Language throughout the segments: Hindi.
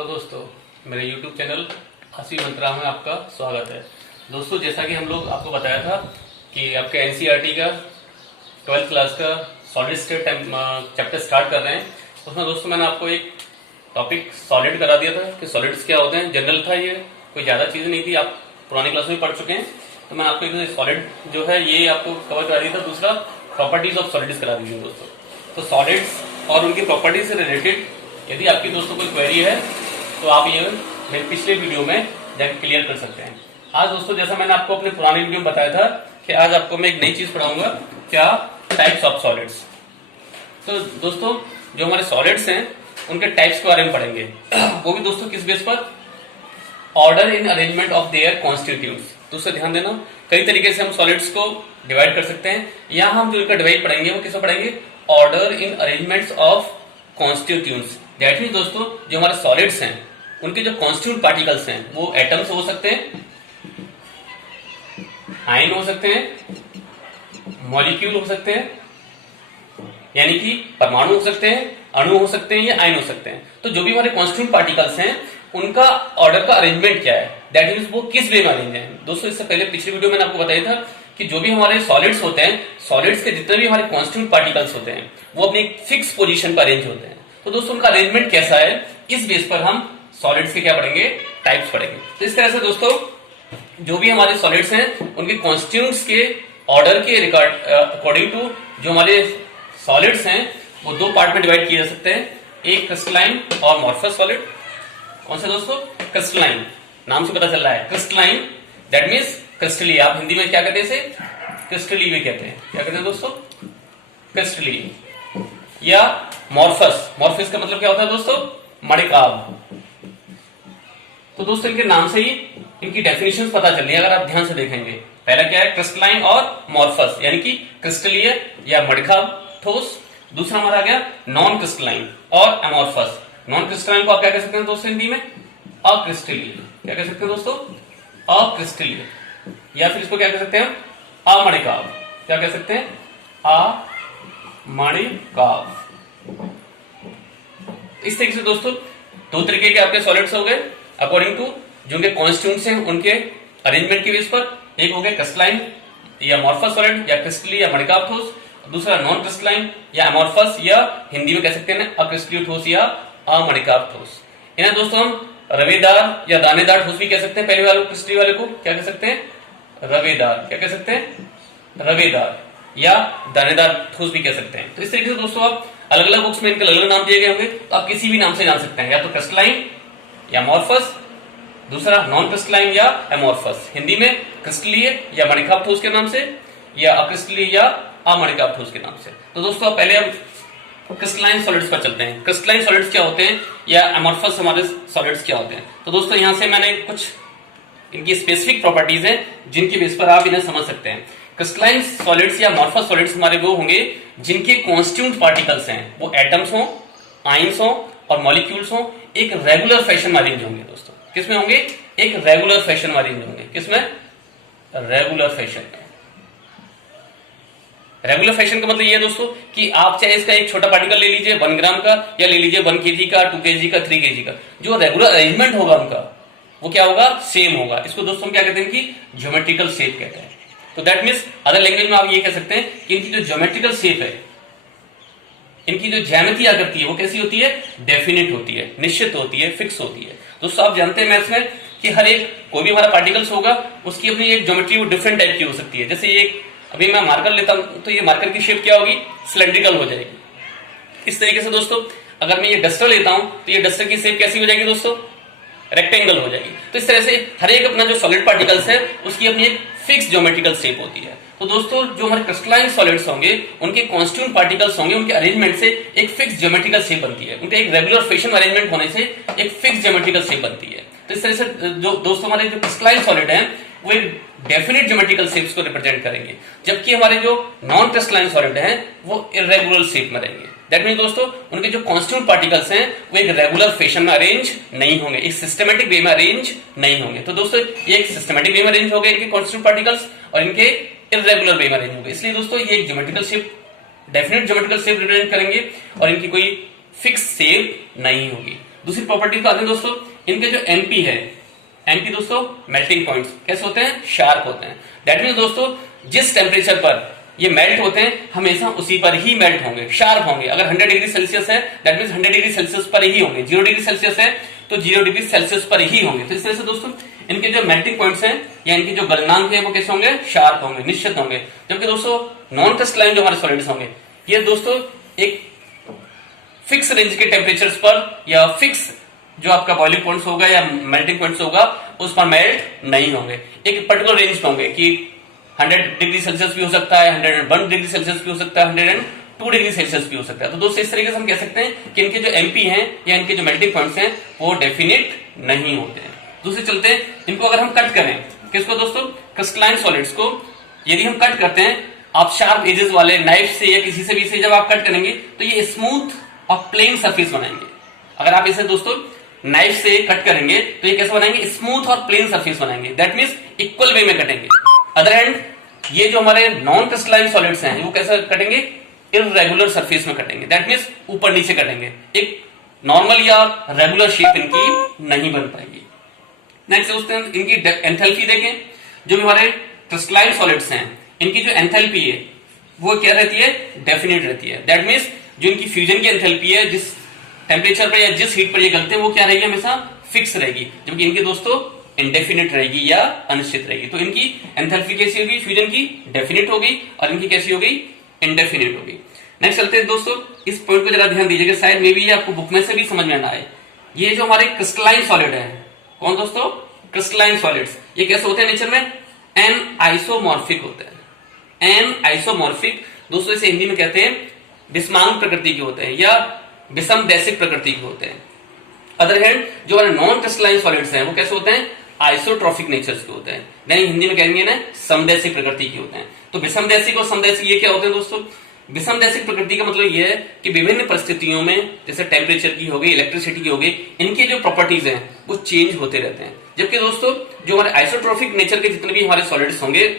हेलो दोस्तों, मेरे YouTube चैनल आसिफ मंत्रा में आपका स्वागत है। दोस्तों, जैसा कि हम लोग आपको बताया था कि आपके एनसीईआरटी का 12th क्लास का सॉलिड स्टेट चैप्टर स्टार्ट कर रहे हैं। उसमें दोस्तों मैंने आपको एक टॉपिक सॉलिड करा दिया था कि सॉलिड्स क्या होते हैं। जनरल था, ये कोई ज़्यादा चीज़ नहीं थी, आप पुरानी क्लास में पढ़ चुके हैं। तो मैंने आपको एक सॉलिड जो है ये आपको कवर करा दिया था। दूसरा प्रॉपर्टीज ऑफ सॉलिड्स करा दी थी दोस्तों। तो सॉलिड्स और उनकी प्रॉपर्टीज से रिलेटेड यदि आपकी दोस्तों कोई क्वेरी है तो आप ये मेरे पिछले वीडियो में जाकर क्लियर कर सकते हैं। आज दोस्तों, जैसा मैंने आपको अपने पुराने वीडियो में बताया था कि आज आपको मैं एक नई चीज पढ़ाऊंगा, क्या टाइप्स ऑफ सॉलिड्स। तो दोस्तों, जो हमारे सॉलिड्स हैं उनके टाइप्स के बारे में पढ़ेंगे। वो भी दोस्तों किस बेस पर? Order in arrangement of their constituents. दोस्तों ध्यान देना, कई तरीके से हम सॉलिड्स को डिवाइड कर सकते हैं। यहाँ हम जो इनका डिवाइड पढ़ेंगे वो किसमें पढ़ेंगे? Order in arrangements of constituents. That mean दोस्तों, जो हमारे सॉलिड्स हैं उनके जो कॉन्स्टिट्यूएंट पार्टिकल्स हैं वो एटम्स हो सकते हैं, आयन हो सकते हैं, मॉलिक्यूल हो सकते हैं, यानी कि परमाणु हो सकते हैं, अणु हो सकते हैं या आयन हो सकते हैं। तो जो भी हमारे कॉन्स्टिट्यूएंट पार्टिकल्स हैं उनका ऑर्डर का अरेंजमेंट क्या है, दैट मीन्स वो किस वे में अरेंज है। दोस्तों, इससे पहले पिछले वीडियो में मैंने आपको बताया था कि जो भी हमारे सॉलिड्स होते हैं, सॉलिड्स के जितने भी हमारे कॉन्स्टिट्यूएंट पार्टिकल्स होते हैं वो अपनी फिक्स पोजीशन पर अरेंज होते हैं। तो दोस्तों, उनका अरेंजमेंट कैसा है, इस बेस पर हम सॉलिड्स के क्या पढ़ेंगे? टाइप्स पढ़ेंगे। तो इस तरह से दोस्तों, जो भी हमारे सॉलिड्स हैं उनके कॉन्स्टिट्यूएंट्स के ऑर्डर के रिकॉर्ड अकॉर्डिंग टू जो हमारे सॉलिड्स हैं वो दो पार्ट में डिवाइड किए जा सकते हैं, एक क्रिस्टलाइन और मॉर्फस सॉलिड। कौन सा दोस्तों? क्रिस्टलाइन। नाम से पता चल रहा है क्रिस्टलाइन, दैट मीन्स क्रिस्टलीय। आप हिंदी में क्या कहते हैं? इसे क्रिस्टलीय भी कहते हैं। क्या कहते हैं दोस्तों? क्रिस्टलीय। या मॉर्फस। मॉर्फस का मतलब क्या होता है दोस्तों? मणिकाभ। तो दोस्तों, इनके नाम से ही इनकी डेफिनेशन पता चल रही है अगर आप ध्यान से देखेंगे। पहला क्या है? क्रिस्टलाइन और मॉर्फस, यानी कि क्रिस्टलीय या मणिकाभ ठोस। दूसरा हमारा आ गया नॉन क्रिस्टलाइन और एमॉर्फस। नॉन क्रिस्टलाइन को आप क्या कह सकते हैं दोस्तों हिंदी में? अक्रिस्टलीय। क्या कह सकते हैं दोस्तों? अक्रिस्टलीय। या फिर इसको क्या कह सकते हैं? अमणिकाभ। क्या कह सकते हैं? अमणिकाभ। इस तरीके से दोस्तों दो तरीके के आपके सॉलिड्स हो गए अकॉर्डिंग टू जो उनके कॉन्स्टिट्यूएंट्स हैं उनके अरेंजमेंट के बेस पर। एक हो गया क्रिस्टलाइन या मॉर्फस सॉलिड या क्रिस्टलीय या मणिकाभ ठोस। दूसरा नॉन क्रिस्टलाइन या एमॉर्फस या हिंदी में कह सकते हैं अक्रिस्टलीय ठोस या अमणिकाभ ठोस। इन्हें दोस्तों हम रवेदार या दानेदार ठोस भी कह सकते हैं। पहले वाले क्रिस्टलीय वाले को क्या कह सकते हैं? रवेदार। क्या कह सकते हैं? रवेदार या दानेदार ठोस भी कह सकते हैं। तो इस तरीके से दोस्तों आप अलग अलग बुक्स में इनके अलग अलग नाम दिए गए होंगे, तो आप किसी भी नाम से जान सकते हैं, या तो क्रिस्टलाइन या मॉर्फस, दूसरा नॉन क्रिस्टलाइन या एमॉर्फस, हिंदी में क्रिस्टलीय या मणिकाभ ठोस के नाम से, या अक्रिस्टलीय या अमणिकाभ ठोस के नाम से। तो दोस्तों पहले हम क्रिस्टलाइन सॉलिड्स पर चलते हैं। क्रिस्टलाइन सॉलिड्स क्या होते हैं या एमॉर्फस हमारे सॉलिड्स क्या होते हैं। तो दोस्तों यहां से मैंने कुछ इनकी स्पेसिफिक प्रॉपर्टीज हैं जिनके बेस पर आप इन्हें समझ सकते हैं। क्रिस्टलाइन सॉलिड्स या मॉर्फस सॉलिड्स हमारे वो होंगे जिनके कॉन्स्टिट्यूएंट पार्टिकल्स हैं वो एटम्स हो, आयंस हो और मॉलिक्यूल्स हो, एक रेगुलर फैशन में अरेंज होंगे। दोस्तों किसमें होंगे? एक रेगुलर फैशन में अरेंज होंगे। किसमें? रेगुलर फैशन में। रेगुलर फैशन का मतलब ये है दोस्तों कि आप चाहे इसका एक छोटा पार्टिकल ले लीजिए 1 ग्राम का, या ले लीजिए 1 kg का, 2 kg का, 3 kg का, जो रेगुलर अरेंजमेंट होगा उनका वो क्या होगा? सेम होगा। इसको दोस्तों हम क्या कहते हैं कि ज्योमेट्रिकल शेप कहते हैं। तो दैट मीन्स अदर लैंग्वेज में आप ये कह सकते हैं कि इनकी जो ज्योमेट्रिकल शेप है, इनकी जो ज्यामितीय आकृति है वो कैसी होती है? डेफिनिट होती है, निश्चित होती है, फिक्स होती है। दोस्तों आप जानते हैं मैथ्स में कि हर एक कोई भी हमारा पार्टिकल्स होगा उसकी अपनी एक ज्योमेट्री वो डिफरेंट टाइप की हो सकती है। जैसे एक अभी मैं मार्कर लेता हूं तो ये मार्कर की शेप क्या होगी? सिलेंड्रिकल हो जाएगी। इस तरीके से दोस्तों अगर मैं ये डस्टर लेता हूं तो ये डस्टर की शेप कैसी हो जाएगी दोस्तों? रेक्टेंगल हो जाएगी। तो इस तरह से हर एक अपना जो सॉलिड पार्टिकल्स है उसकी अपनी एक फिक्स ज्योमेट्रिकल शेप होती है। तो दोस्तों जो हमारे क्रिस्टलाइन सॉलिड्स होंगे उनके कॉन्स्टिट्यूएंट पार्टिकल्स होंगे, उनके अरेंजमेंट से एक फिक्स ज्योमेट्रिकल शेप बनती है। उनके एक रेगुलर फैशन अरेंजमेंट होने से एक फिक्स ज्योमेट्रिकल शेप बनती है। तो इस तरह से जो दोस्तों हमारे जो क्रिस्टलाइन सॉलिड हैं वो एक डेफिनेट ज्योमेट्रिकल शेप्स को रिप्रेजेंट करेंगे, जबकि हमारे जो नॉन क्रिस्टलाइन सॉलिड हैं वो इरेगुलर शेप में रहेंगे। दैट मीन दोस्तों उनके जो कॉन्स्टिट्यूएंट पार्टिकल्स हैं वो एक रेगुलर फैशन में अरेंज नहीं होंगे, एक सिस्टमेटिक वे में अरेंज नहीं होंगे। तो दोस्तों ये एक सिस्टमेटिक वे में अरेंज हो गए इनके कॉन्स्टिट्यूएंट पार्टिकल्स और इनके इरेगुलर वे में अरेंज होंगे। इसलिए दोस्तों ये एक geometrical shape, definite geometrical shape represent करेंगे और इनकी कोई फिक्स शेप नहीं होगी। दूसरी प्रॉपर्टी को आते हैं दोस्तों, इनके जो एमपी है, एमपी दोस्तों मेल्टिंग पॉइंट्स कैसे होते हैं, शार्प होते हैं। दैट मीन्स दोस्तों जिस टेम्परेचर पर ये मेल्ट होते हैं हमेशा उसी पर ही मेल्ट होंगे, शार्प होंगे। अगर 100 डिग्री सेल्सियस है दैट मीन्स 100 डिग्री सेल्सियस पर ही होंगे, 0 डिग्री सेल्सियस है तो 0 डिग्री सेल्सियस पर ही होंगे। तो इस तरह से दोस्तों इनके जो मेल्टिंग पॉइंट्स हैं या इनके जो गलनांक है वो कैसे होंगे, शार्प होंगे, निश्चित होंगे। जबकि दोस्तों नॉन क्रिस्टलाइन जो हमारे सॉलिड्स होंगे ये दोस्तों एक फिक्स रेंज के टेम्परेचर्स पर या फिक्स जो आपका बॉइलिंग पॉइंट्स होगा या मेल्टिंग पॉइंट्स होगा उस पर मेल्ट नहीं होंगे, एक पर्टिकुलर रेंज पे होंगे कि 100 डिग्री सेल्सियस भी हो सकता है, 101 डिग्री सेल्सियस भी हो सकता है, 102 डिग्री सेल्सियस भी हो सकता है। तो दोस्तों इस तरीके से हम कह सकते हैं कि इनके जो एमपी हैं या इनके जो मेल्टिंग पॉइंट्स हैं वो डेफिनिट नहीं होते हैं। दूसरे चलते हैं, इनको अगर हम कट करें, किसको दोस्तों, क्रिस्टलाइन सॉलिड्स को यदि हम कट करते हैं आप शार्प एजेस वाले नाइफ से या किसी से भी से जब आप कट करेंगे तो ये स्मूथ और प्लेन सरफेस बनाएंगे। अगर आप इसे दोस्तों नाइफ से कट करेंगे तो ये कैसे बनाएंगे, स्मूथ और प्लेन सरफेस बनाएंगे। दैट मींस इक्वल वे में कटेंगे। अदर हैंड ये जो हमारे नॉन क्रिस्टलाइन सॉलिड्स हैं वो कैसे कटेंगे, इररेगुलर सरफेस में कटेंगे। दैट मींस ऊपर नीचे कटेंगे, एक नॉर्मल या रेगुलर शेप इनकी नहीं बन पाएगी। नेक्स्ट दोस्तों इनकी एंथैल्पी देखें, जो भी हमारे क्रिस्टलाइन सॉलिड्स हैं इनकी जो एंथैल्पी है वो क्या रहती है, डेफिनेट रहती है। दैट मींस जो इनकी फ्यूजन की एंथैल्पी है, जिस टेम्परेचर पर या जिस हीट पर ये गलते हैं वो क्या रहेगी, हमेशा फिक्स रहेगी। जबकि इनकी दोस्तों इंडेफिनिट रहेगी या अनिश्चित रहेगी। तो इनकी एंथैल्पी कैसी होगी, फ्यूजन की डेफिनिट होगी और इनकी कैसी होगी, इंडेफिनिट होगी। नेक्स्ट चलते हैं दोस्तों, इस पॉइंट को जरा ध्यान दीजिएगा, शायद मे भी ये आपको बुक में से भी समझ में ना आए। ये जो हमारे क्रिस्टलाइन सॉलिड है, कौन दोस्तों, क्रिस्टलाइन सॉलिड्स, ये कैसे होते हैं नेचर में, एन आइसोमॉर्फिक होते हैं। एन आइसोमॉर्फिक दोस्तों इसे हिंदी में कहते हैं विषमांग प्रकृति के होते हैं या विषमदैशिक प्रकृति के होते हैं। अदर हैंड जो हमारे नॉन क्रिस्टलाइन सॉलिड्स हैं वो कैसे होते हैं, आइसोट्रॉफिक नेचर्स के होते हैं, यानी हिंदी में कहेंगे ना समदैशिक प्रकृति के होते हैं। तो विषमदैशिक और समदैशिक ये क्या होते हैं दोस्तों, विषमदैशिक प्रकृति का मतलब ये है कि विभिन्न परिस्थितियों में जैसे टेम्परेचर की हो गई, इलेक्ट्रिसिटी की हो गई, इनके जो प्रॉपर्टीज हैं वो चेंज होते रहते हैं। जबकि दोस्तों जो हमारे आइसोट्रॉफिक नेचर के जितने भी हमारे सॉलिड्स होंगे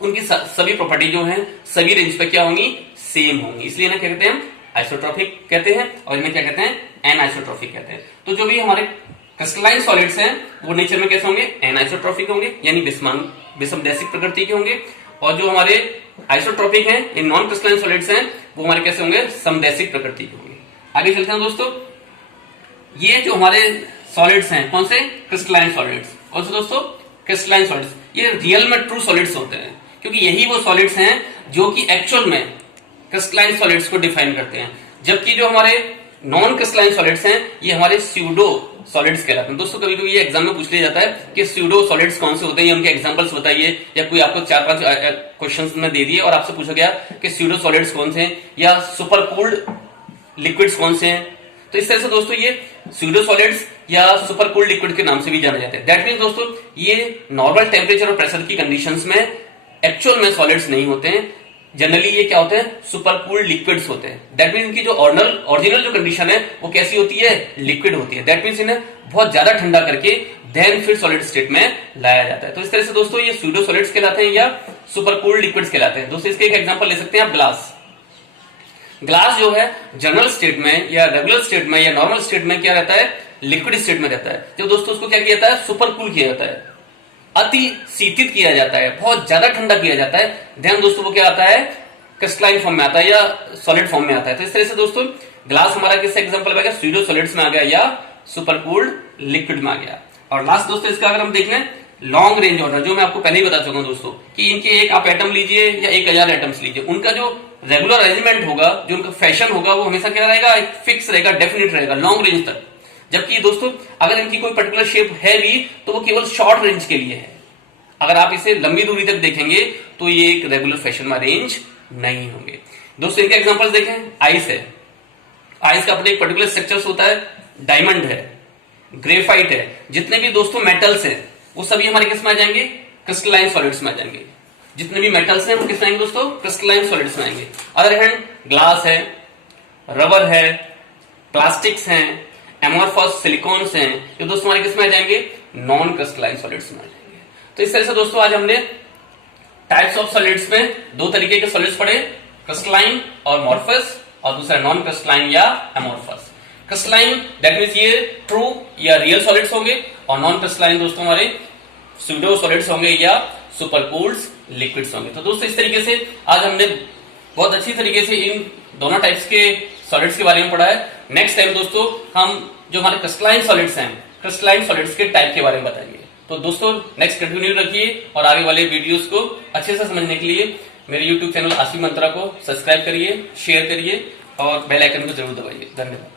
उनकी सभी प्रॉपर्टी जो है सभी रेंज पे क्या होंगी, सेम होंगी। इसलिए ना क्या कहते हैं, आइसोट्रॉफिक कहते हैं और इन्हें क्या कहते हैं, एन आइसोट्रॉफिक कहते हैं। तो जो भी हमारे क्रिस्टलाइन सॉलिड्स हैं वो नेचर में कैसे होंगे, एन आइसोट्रॉफिक होंगे यानी विषमदैशिक प्रकृति के होंगे। और जो हमारे आइसोट्रॉपिक हैं, इन नॉन क्रिस्टलाइन सॉलिड्स हैं, वो हमारे कैसे होंगे, समदैशिक प्रकृति के होंगे। आगे चलते हैं दोस्तों, ये जो हमारे सॉलिड्स हैं कौन से, क्रिस्टलाइन सॉलिड्स, कौन से दोस्तों, क्रिस्टलाइन सॉलिड्स, ये रियल में ट्रू सॉलिड्स होते हैं क्योंकि यही वो सॉलिड्स हैं जो कि एक्चुअल में क्रिस्टलाइन सॉलिड्स को डिफाइन करते हैं। जबकि जो हमारे नॉन क्रिस्टलाइन सॉलिड्स हैं ये हमारे स्यूडो सॉलिड्स कहलाते हैं। दोस्तों कभी कभी ये एग्जाम में पूछ लिया जाता है कि स्यूडो सॉलिड्स कौन से होते हैं, उनके एग्जांपल्स बताइए, या कोई आपको 4-5 क्वेश्चंस में दे दिए और आपसे पूछा गया कि स्यूडो सॉलिड्स कौन से हैं या सुपर कूल्ड लिक्विड्स कौन से हैं। तो इस तरह से दोस्तों ये स्यूडो सॉलिड्स या सुपर कूल्ड लिक्विड के नाम से भी जाने जाते हैं। दैट मींस दोस्तों ये नॉर्मल टेम्परेचर और प्रेशर की कंडीशंस में एक्चुअल में सॉलिड्स नहीं होते हैं, जनरली ये क्या होते हैं, सुपर कूल्ड लिक्विड्स होते हैं। दैट मीन इनकी जो ओरिजिनल जो कंडीशन है वो कैसी होती है, लिक्विड होती है। दैट मीन्स इन्हें बहुत ज्यादा ठंडा करके देन फिर सॉलिड स्टेट में लाया जाता है। तो इस तरह से दोस्तों ये स्यूडो सॉलिड्स कहलाते हैं या सुपर कूल्ड लिक्विड्स कहलाते हैं। दोस्तों इसके एक एग्जांपल ले सकते हैं आप, ग्लास। ग्लास जो है जनरल स्टेट में या रेगुलर स्टेट में या नॉर्मल स्टेट में क्या रहता है, लिक्विड स्टेट में रहता है। तो दोस्तों उसको क्या किया जाता है, सुपर कूल किया जाता है, अति शीतित किया जाता है, बहुत ज्यादा ठंडा किया जाता है, ध्यान दोस्तों वो क्या आता है, क्रिस्टलाइन फॉर्म में आता है या सॉलिड फॉर्म में आता है। तो इस तरह से दोस्तों ग्लास हमारा किस एग्जांपल में आ गया, स्यूडो सॉलिड्स में आ गया या सुपर कूल्ड लिक्विड में आ गया। और लास्ट दोस्तों इसका अगर हम देख लें लॉन्ग रेंज ऑर्डर, जो मैं आपको पहले ही बता चुका हूं दोस्तों कि इनके एक आप एटम लीजिए या 1000 एटम्स लीजिए, उनका जो रेगुलर अरेंजमेंट होगा, जो उनका फैशन होगा वो हमेशा क्या रहेगा, एक फिक्स रहेगा, डेफिनेट रहेगा लॉन्ग रेंज तक। जबकि दोस्तों अगर इनकी कोई पर्टिकुलर शेप है भी तो वो केवल शॉर्ट रेंज के लिए है। अगर आप इसे लंबी दूरी तक देखेंगे तो ये एक रेगुलर फैशन में अरेंज नहीं होंगे। दोस्तों इनके एग्जांपल्स देखें, आइस है, आइस का अपने एक पर्टिकुलर स्ट्रक्चर्स होता है, डायमंड है, ग्रेफाइट है, जितने भी दोस्तों मेटल्स हैं वो सभी हमारे किस में आ जाएंगे, क्रिस्टलाइन सॉलिड्स में आ जाएंगे। जितने भी मेटल्स हैं वो किस में आएंगे दोस्तों, क्रिस्टलाइन सॉलिड्स में आएंगे। अदर हैंड ग्लास है, रबर है, प्लास्टिक्स हैं, एमोर्फस सिलिकॉन्स हैं, ये दोस्तों हमारे किस में आ जाएंगे, नॉन क्रिस्टलाइन सॉलिड्स में आ जाएंगे। तो इस तरह से दोस्तों आज हमने टाइप्स ऑफ सॉलिड्स में दो तरीके के सॉलिड्स पढ़े, क्रिस्टलाइन और मॉर्फस, और दूसरा नॉन क्रिस्टलाइन या एमोर्फस। क्रिस्टलाइन दैट मीन्स ये ट्रू या रियल सॉलिड्स होंगे, और नॉन क्रिस्टलाइन दोस्तों हमारे स्यूडो सॉलिड्स होंगे या सुपरकूल्ड लिक्विड्स होंगे। तो दोस्तों इस तरीके से आज हमने बहुत अच्छी तरीके से इन दोनों टाइप्स के सॉलिड्स के बारे में पढ़ा है। नेक्स्ट टाइम दोस्तों हम जो हमारे क्रिस्टलाइन सॉलिड्स हैं, क्रिस्टलाइन सॉलिड्स के टाइप के बारे में बताएंगे। तो दोस्तों नेक्स्ट कंटिन्यू रखिए और आगे वाले वीडियोस को अच्छे से समझने के लिए मेरे यूट्यूब चैनल आसिफ मंत्रा को सब्सक्राइब करिए, शेयर करिए और बेल आइकन को जरूर दबाइए। धन्यवाद।